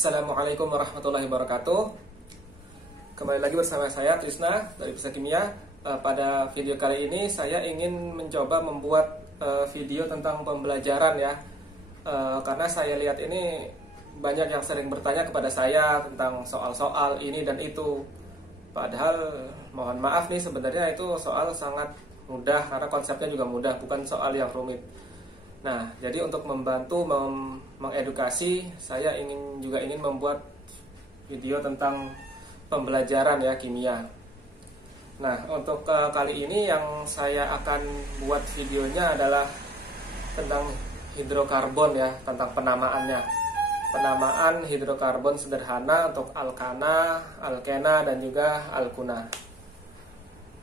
Assalamualaikum warahmatullahi wabarakatuh. Kembali lagi bersama saya Trisna dari Pusat Kimia. Pada video kali ini saya ingin mencoba membuat video tentang pembelajaran ya. Karena saya lihat ini banyak yang sering bertanya kepada saya tentang soal-soal ini dan itu. Padahal mohon maaf nih, sebenarnya itu soal sangat mudah karena konsepnya juga mudah, bukan soal yang rumit. Nah, jadi untuk membantu mengedukasi, saya juga ingin membuat video tentang pembelajaran ya kimia. Nah, untuk kali ini yang saya akan buat videonya adalah tentang hidrokarbon ya, tentang penamaannya. Penamaan hidrokarbon sederhana untuk alkana, alkena, dan juga alkuna.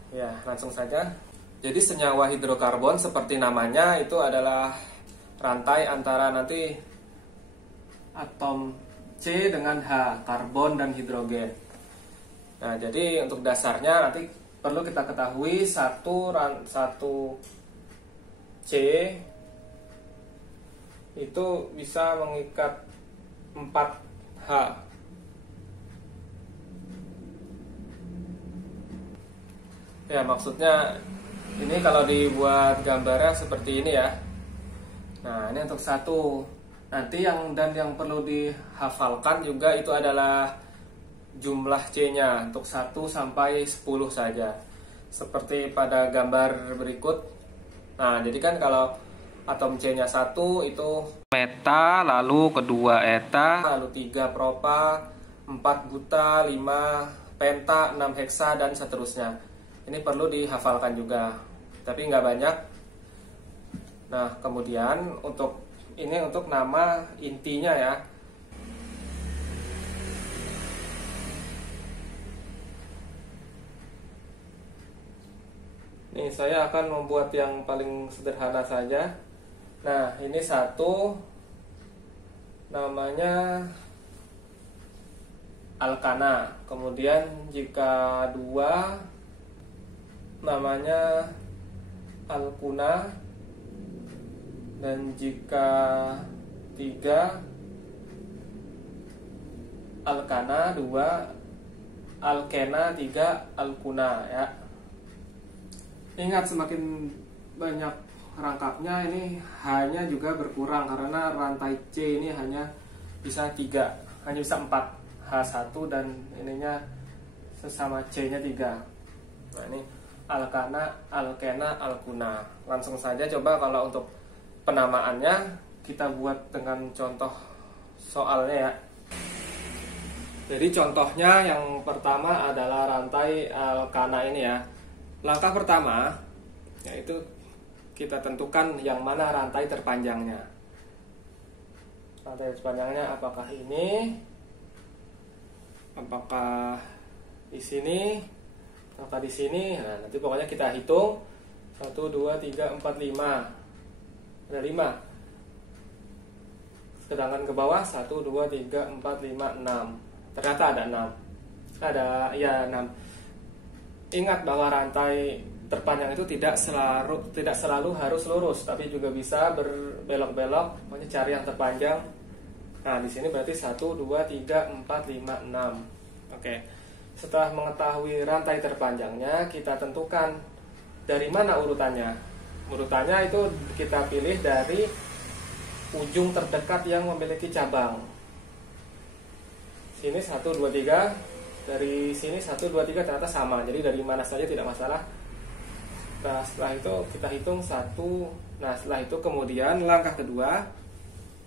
Ya, langsung saja. Jadi senyawa hidrokarbon seperti namanya itu adalah rantai antara nanti atom C dengan H, karbon dan hidrogen. Nah, jadi untuk dasarnya nanti perlu kita ketahui satu C itu bisa mengikat 4H. Ya, maksudnya ini kalau dibuat gambarnya seperti ini ya. Nah, ini untuk satu. Nanti yang perlu dihafalkan juga itu adalah jumlah C-nya untuk 1 sampai 10 saja. Seperti pada gambar berikut. Nah, jadi kan kalau atom C-nya 1 itu meta, lalu kedua eta, lalu 3 propa, 4 buta, 5 penta, 6 heksa dan seterusnya. Ini perlu dihafalkan juga, tapi nggak banyak. Nah, kemudian untuk nama intinya ya. Nih, saya akan membuat yang paling sederhana saja. Nah, ini satu, namanya alkana. Kemudian jika dua, namanya alkuna. Dan jika 3, alkana, 2 alkena, 3 alkuna ya. Ingat, semakin banyak rangkapnya ini H-nya juga berkurang karena rantai C ini hanya bisa 3, hanya bisa 4, H1 dan ininya sesama C-nya 3. Nah, ini alkana, alkena, alkuna. Langsung saja coba kalau untuk penamaannya kita buat dengan contoh soalnya ya. Jadi contohnya yang pertama adalah rantai alkana ini ya. Langkah pertama yaitu kita tentukan yang mana rantai terpanjangnya. Rantai terpanjangnya apakah ini? Apakah di sini? Apakah di sini? Nah, nanti pokoknya kita hitung 1 2 3 4 5. Ada 5. Sedangkan ke bawah 1 2 3 4 5 6. Ternyata ada 6. Ada ya 6. Ingat bahwa rantai terpanjang itu tidak selalu harus lurus, tapi juga bisa berbelok-belok. Pokoknya cari yang terpanjang. Nah, di sini berarti 1 2 3 4 5 6. Oke. Setelah mengetahui rantai terpanjangnya, kita tentukan dari mana urutannya. Urutannya itu kita pilih dari ujung terdekat yang memiliki cabang. Sini 1 2 3, dari sini 1 2 3 ternyata sama. Jadi dari mana saja tidak masalah. Nah, setelah itu kita hitung 1. Nah, setelah itu kemudian langkah kedua,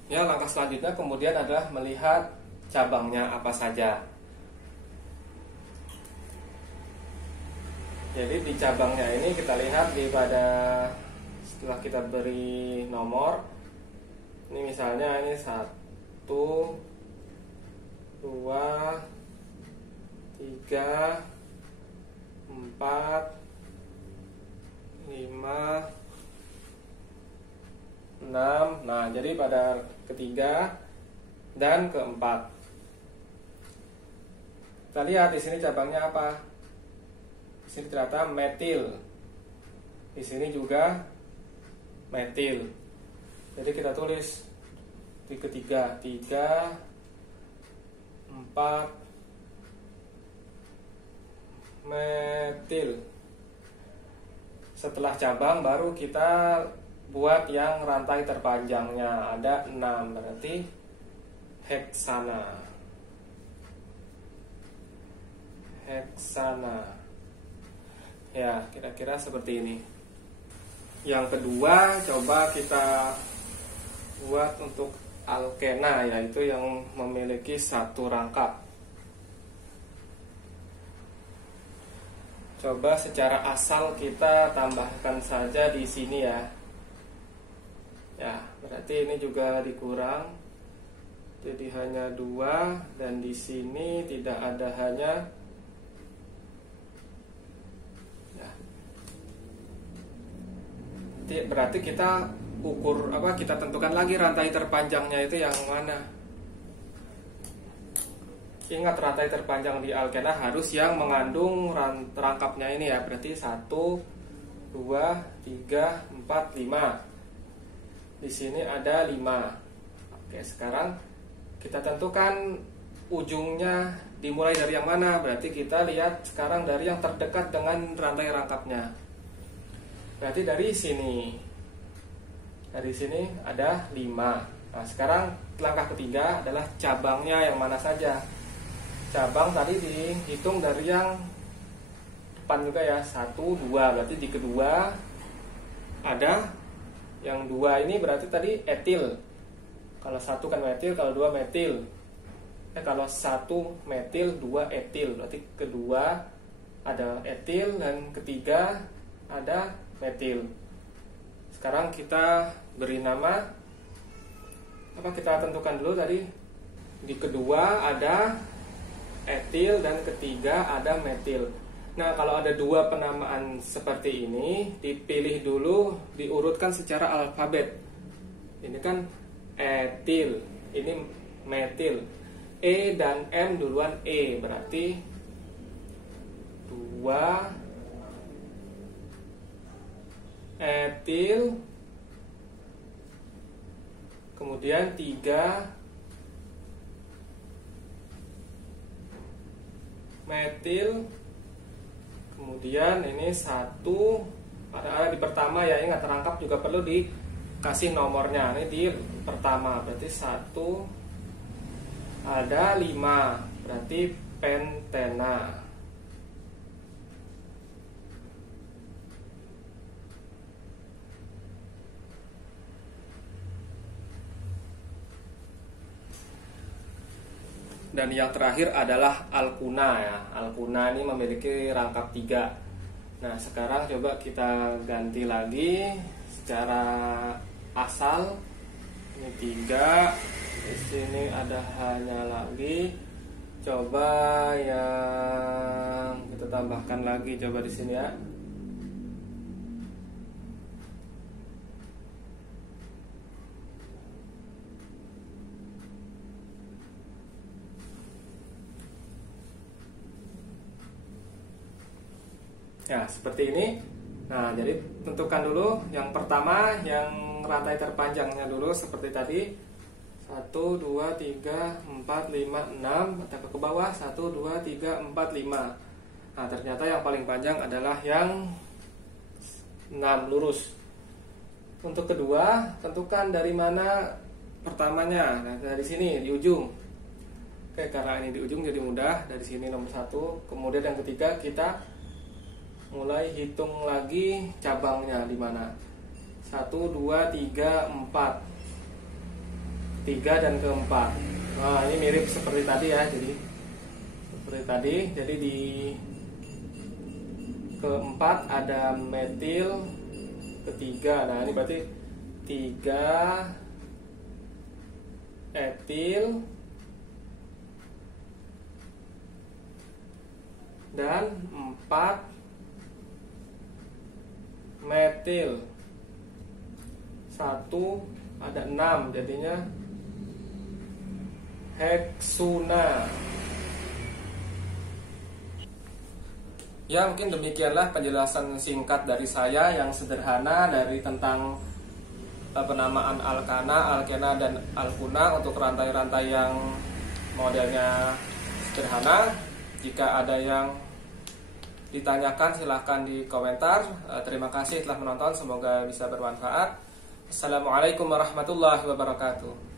ya langkah selanjutnya kemudian adalah melihat cabangnya apa saja. Jadi di cabangnya ini kita lihat setelah kita beri nomor, ini misalnya ini 1 2 3 4 5 6. Nah, jadi pada ketiga dan keempat kita lihat di sini cabangnya apa. Di sini ternyata metil. Di sini juga metil. Jadi kita tulis di ketiga 3 metil. Setelah cabang baru kita buat yang rantai terpanjangnya, ada 6, berarti heksana. Ya, kira-kira seperti ini. Yang kedua, coba kita buat untuk alkena, yaitu yang memiliki satu rangkap. Coba secara asal kita tambahkan saja di sini ya. Ya, berarti ini juga dikurang. Jadi hanya 2, dan di sini tidak ada hanya. Ya. Berarti kita ukur kita tentukan lagi rantai terpanjangnya itu yang mana. Ingat, rantai terpanjang di alkena harus yang mengandung rangkapnya ini ya. Berarti 1, 2, 3, 4, 5. Di sini ada 5. Oke, sekarang kita tentukan ujungnya dimulai dari yang mana. Berarti kita lihat sekarang dari yang terdekat dengan rantai rangkapnya. Berarti dari sini. Dari sini ada 5. Nah, sekarang langkah ketiga adalah cabangnya yang mana saja. Cabang tadi dihitung dari yang depan juga ya, 1, 2. Berarti di kedua ada yang 2 ini berarti tadi etil. Kalau 1 kan metil, kalau 2 metil. Kalau 1 metil, 2 etil. Berarti kedua ada etil dan ketiga ada metil. Sekarang kita beri nama. Kita tentukan dulu tadi. Di kedua ada etil dan ketiga ada metil. Nah, kalau ada 2 penamaan seperti ini, dipilih dulu, diurutkan secara alfabet. Ini kan etil, ini metil. E dan M duluan E, berarti 2 etil, kemudian 3 metil, kemudian ini 1 ada di pertama ya. Ingat, rangkap juga perlu dikasih nomornya. Ini di pertama, berarti 1 ada 5, berarti pentena. Dan yang terakhir adalah alkuna ya. Alkuna ini memiliki rangkap 3. Nah, sekarang coba kita ganti lagi secara asal. Ini 3. Di sini ada hanya lagi. Coba yang kita tambahkan lagi, coba di sini ya. Ya, seperti ini. Nah, jadi tentukan dulu yang pertama, yang rantai terpanjangnya dulu seperti tadi. 1, 2, 3, 4, 5, 6. Kita ke bawah, 1, 2, 3, 4, 5. Nah, ternyata yang paling panjang adalah yang 6 lurus. Untuk kedua, tentukan dari mana pertamanya. Nah, dari sini, di ujung. Oke, karena ini di ujung jadi mudah. Dari sini nomor 1. Kemudian yang ketiga, kita mulai hitung lagi cabangnya di mana. 1, 2, 3, 4. 3 dan keempat. Nah, ini mirip seperti tadi ya. Jadi seperti tadi. Jadi di keempat ada metil, ketiga. Nah, ini berarti 3 etil dan 4 metil. 1 ada 6, jadinya heksuna. Ya, mungkin demikianlah penjelasan singkat dari saya yang sederhana dari tentang penamaan alkana, alkena, dan alkuna untuk rantai-rantai yang modelnya sederhana. Jika ada yang ditanyakan silahkan di komentar. Terima kasih telah menonton, semoga bisa bermanfaat. Assalamualaikum warahmatullahi wabarakatuh.